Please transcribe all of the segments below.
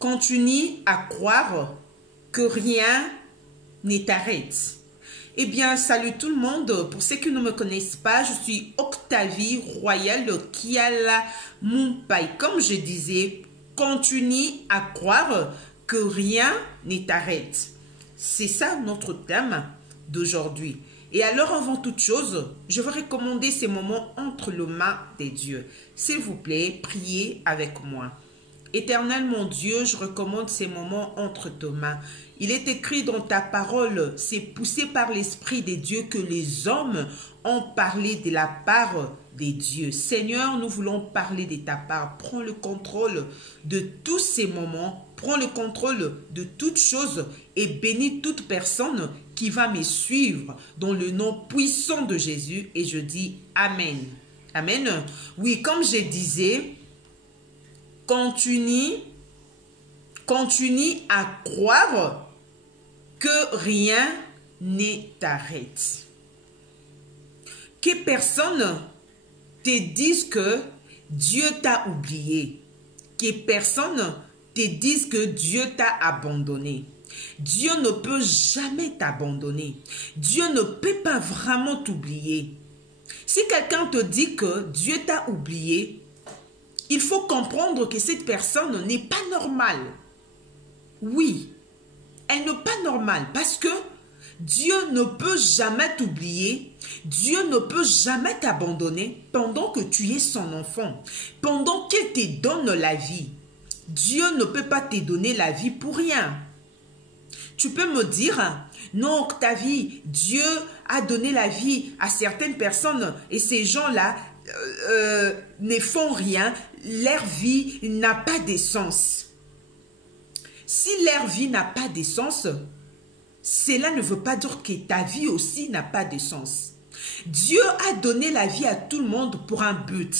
continue à croire que rien ne t'arrête. Eh bien, salut tout le monde. Pour ceux qui ne me connaissent pas, je suis Octavie Royal Kiala Mumpai. Comme je disais, continue à croire que rien ne t'arrête. C'est ça notre thème d'aujourd'hui. Et alors, avant toute chose, je veux recommander ces moments entre les mains des dieux. S'il vous plaît, priez avec moi. Éternel mon Dieu, je recommande ces moments entre tes mains. Il est écrit dans ta parole, c'est poussé par l'Esprit des dieux que les hommes ont parlé de la part des dieux. Seigneur, nous voulons parler de ta part. Prends le contrôle de tous ces moments. Prends le contrôle de toutes choses et bénis toute personne qui va me suivre dans le nom puissant de Jésus. Et je dis Amen. Amen. Oui, comme je disais, continue à croire que rien ne t'arrête. Que personne te dise que Dieu t'a oublié. Que personne te dise que Dieu t'a abandonné. Dieu ne peut jamais t'abandonner. Dieu ne peut pas vraiment t'oublier. Si quelqu'un te dit que Dieu t'a oublié, il faut comprendre que cette personne n'est pas normale. Oui, elle n'est pas normale parce que Dieu ne peut jamais t'oublier. Dieu ne peut jamais t'abandonner pendant que tu es son enfant. Pendant qu'il te donne la vie. Dieu ne peut pas te donner la vie pour rien. Tu peux me dire, non, Octavie, Dieu a donné la vie à certaines personnes et ces gens-là ne font rien. Leur vie n'a pas de sens. Si leur vie n'a pas de sens, cela ne veut pas dire que ta vie aussi n'a pas de sens. Dieu a donné la vie à tout le monde pour un but.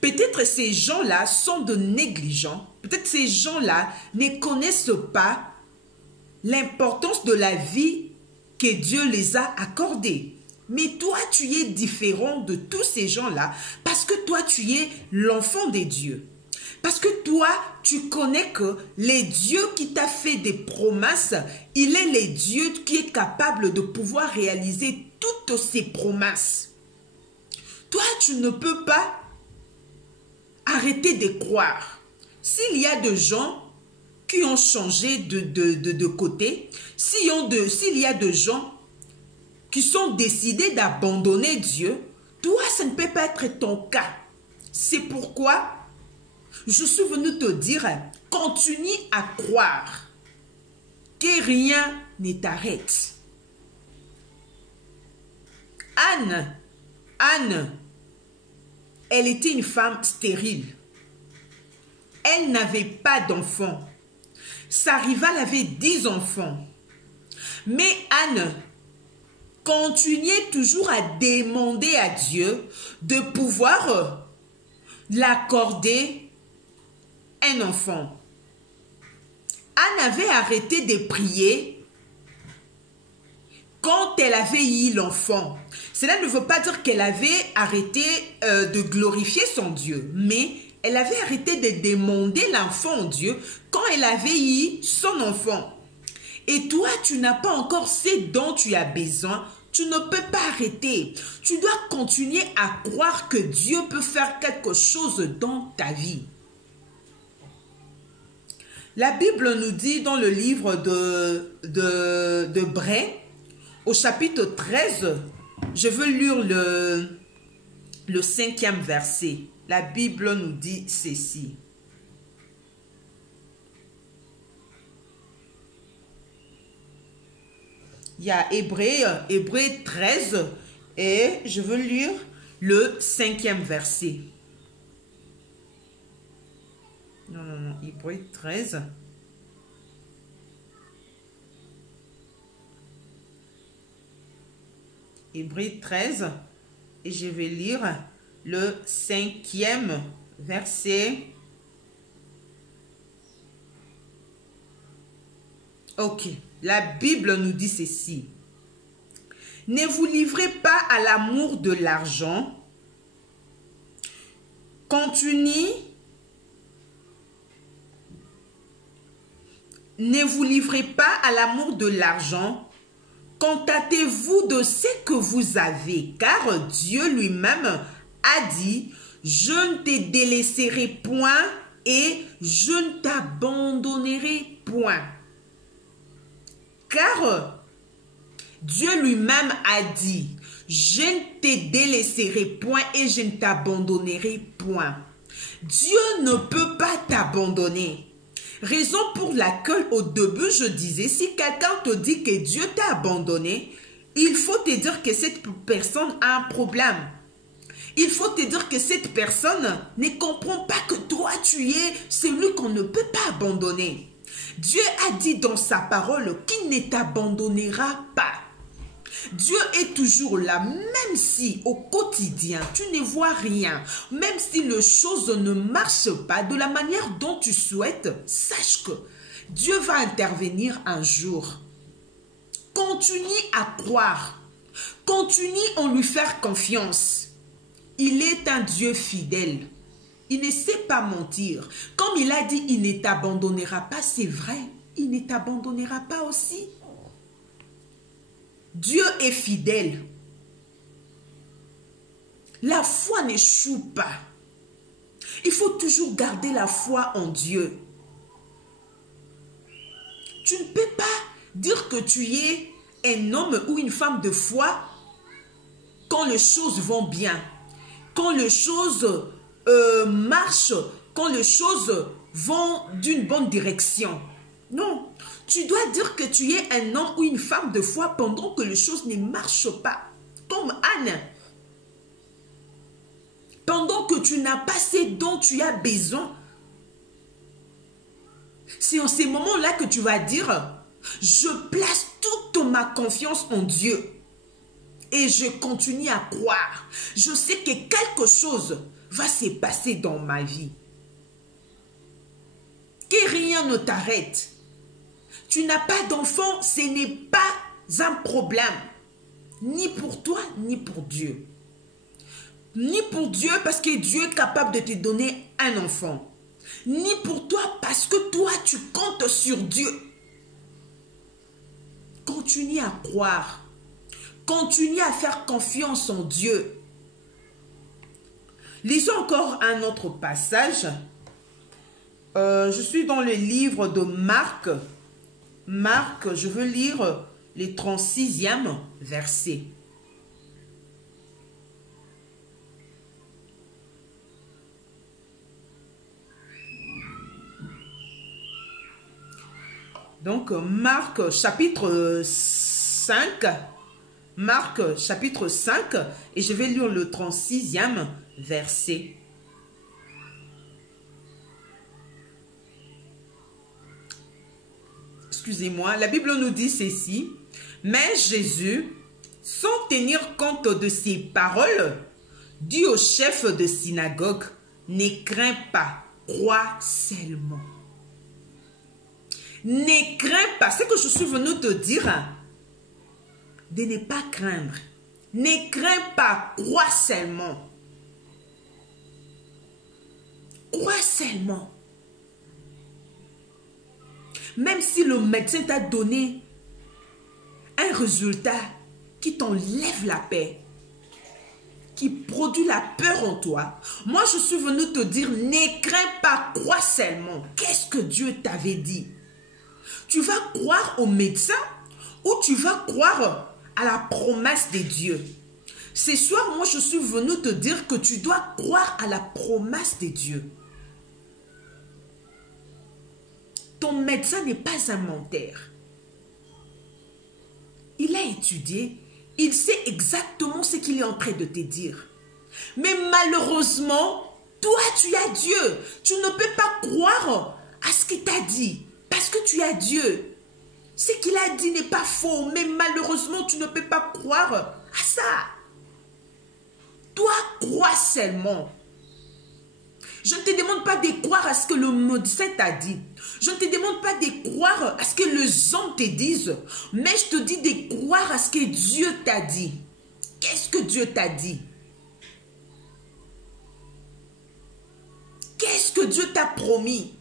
Peut-être ces gens-là sont de négligents. Peut-être ces gens-là ne connaissent pas l'importance de la vie que Dieu les a accordée. Mais toi, tu es différent de tous ces gens-là parce que toi, tu es l'enfant des dieux. Parce que toi, tu connais que les dieux qui t'a fait des promesses, il est le Dieu qui est capable de pouvoir réaliser toutes ces promesses. Toi, tu ne peux pas arrêter de croire. S'il y a des gens qui ont changé de côté, s'il y a des gens qui sont décidés d'abandonner Dieu, toi, ça ne peut pas être ton cas. C'est pourquoi je suis venu te dire, continue à croire que rien ne t'arrête. Anne, elle était une femme stérile. Elle n'avait pas d'enfant. Sa rivale avait 10 enfants. Mais Anne continuait toujours à demander à Dieu de pouvoir l'accorder un enfant. Anne avait arrêté de prier quand elle avait eu l'enfant. Cela ne veut pas dire qu'elle avait arrêté de glorifier son Dieu, mais elle avait arrêté de demander l'enfant au Dieu quand elle avait eu son enfant. Et toi, tu n'as pas encore ce dont tu as besoin. Tu ne peux pas arrêter. Tu dois continuer à croire que Dieu peut faire quelque chose dans ta vie. La Bible nous dit dans le livre d'Hébreux, au chapitre 13, je veux lire le 5e verset. La Bible nous dit ceci. Il y a Hébreux 13 et je veux lire le 5e verset. Non, Hébreux 13. Hébreux 13 et je vais lire le 5e verset. Ok, la Bible nous dit ceci. Ne vous livrez pas à l'amour de l'argent. Continuez ne vous livrez pas à l'amour de l'argent. Contentez-vous de ce que vous avez, car Dieu lui-même a dit, je ne te délaisserai point et je ne t'abandonnerai point. Car Dieu lui-même a dit, je ne te délaisserai point et je ne t'abandonnerai point. Dieu ne peut pas t'abandonner. Raison pour laquelle au début je disais, si quelqu'un te dit que Dieu t'a abandonné, il faut te dire que cette personne a un problème. Il faut te dire que cette personne ne comprend pas que toi tu es celui qu'on ne peut pas abandonner. Dieu a dit dans sa parole qu'il ne t'abandonnera pas. Dieu est toujours là, même si au quotidien, tu ne vois rien, même si les choses ne marchent pas de la manière dont tu souhaites, sache que Dieu va intervenir un jour. Continue à croire, continue à lui faire confiance. Il est un Dieu fidèle. Il ne sait pas mentir. Comme il a dit, il ne t'abandonnera pas, c'est vrai, il ne t'abandonnera pas aussi. Dieu est fidèle. La foi n'échoue pas. Il faut toujours garder la foi en Dieu. Tu ne peux pas dire que tu es un homme ou une femme de foi quand les choses vont bien, quand les choses marchent, quand les choses vont d'une bonne direction. Non. Tu dois dire que tu es un homme ou une femme de foi pendant que les choses ne marchent pas. Comme Anne. Pendant que tu n'as pas ce dont tu as besoin. C'est en ces moments-là que tu vas dire, je place toute ma confiance en Dieu. Et je continue à croire. Je sais que quelque chose va se passer dans ma vie. Que rien ne t'arrête. Tu n'as pas d'enfant, ce n'est pas un problème. Ni pour toi, ni pour Dieu. Ni pour Dieu parce que Dieu est capable de te donner un enfant. Ni pour toi parce que toi, tu comptes sur Dieu. Continue à croire. Continue à faire confiance en Dieu. Lisons encore un autre passage. Je suis dans le livre de Marc. Marc, je veux lire le 36e verset. Donc, Marc chapitre 5. Marc chapitre 5. Et je vais lire le 36e verset. Excusez-moi, la Bible nous dit ceci. Mais Jésus, sans tenir compte de ces paroles, dit au chef de synagogue, ne crains pas, crois seulement. Ne crains pas, c'est que je suis venu te dire, de ne pas craindre. Ne crains pas, crois seulement. Crois seulement. Même si le médecin t'a donné un résultat qui t'enlève la paix, qui produit la peur en toi, moi je suis venu te dire, ne crains pas, crois seulement. Qu'est-ce que Dieu t'avait dit? Tu vas croire au médecin ou tu vas croire à la promesse de Dieu? Ce soir, moi je suis venu te dire que tu dois croire à la promesse de Dieu. Ton médecin n'est pas un menteur. Il a étudié, il sait exactement ce qu'il est en train de te dire. Mais malheureusement, toi tu as Dieu. Tu ne peux pas croire à ce qu'il t'a dit parce que tu as Dieu. Ce qu'il a dit n'est pas faux, mais malheureusement tu ne peux pas croire à ça. Toi, crois seulement. Je ne te demande pas de croire à ce que le médecin t'a dit. Je ne te demande pas de croire à ce que les hommes te disent. Mais je te dis de croire à ce que Dieu t'a dit. Qu'est-ce que Dieu t'a dit? Qu'est-ce que Dieu t'a promis?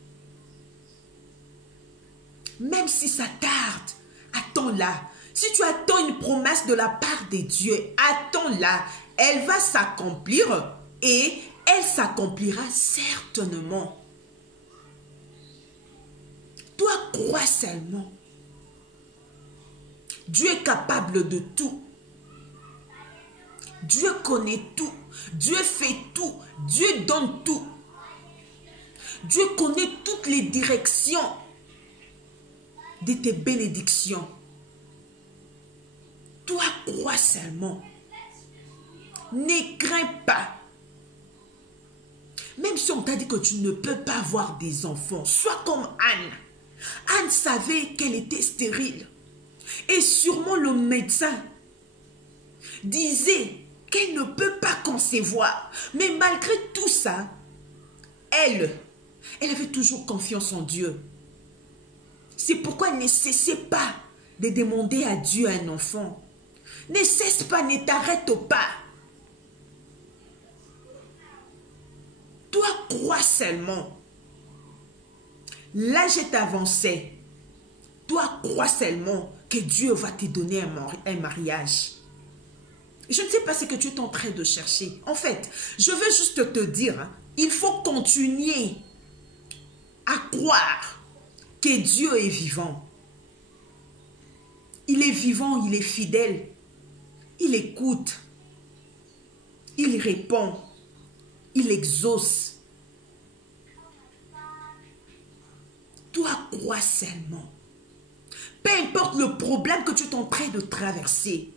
Même si ça tarde, attends-la. Si tu attends une promesse de la part de Dieu, attends-la. Elle va s'accomplir et elle s'accomplira certainement. Toi, crois seulement. Dieu est capable de tout. Dieu connaît tout. Dieu fait tout. Dieu donne tout. Dieu connaît toutes les directions de tes bénédictions. Toi, crois seulement. Ne crains pas. Même si on t'a dit que tu ne peux pas avoir des enfants, sois comme Anne. Anne savait qu'elle était stérile. Et sûrement le médecin disait qu'elle ne peut pas concevoir. Mais malgré tout ça, elle avait toujours confiance en Dieu. C'est pourquoi elle ne cessait pas de demander à Dieu un enfant. Ne cesse pas, ne t'arrête pas. Toi, crois seulement. L'âge est avancé. Toi, crois seulement que Dieu va te donner un mariage. Je ne sais pas ce que tu es en train de chercher. En fait, je veux juste te dire, il faut continuer à croire que Dieu est vivant. Il est vivant, il est fidèle. Il écoute. Il répond. Il exauce. Toi, crois seulement. Peu importe le problème que tu es en train de traverser.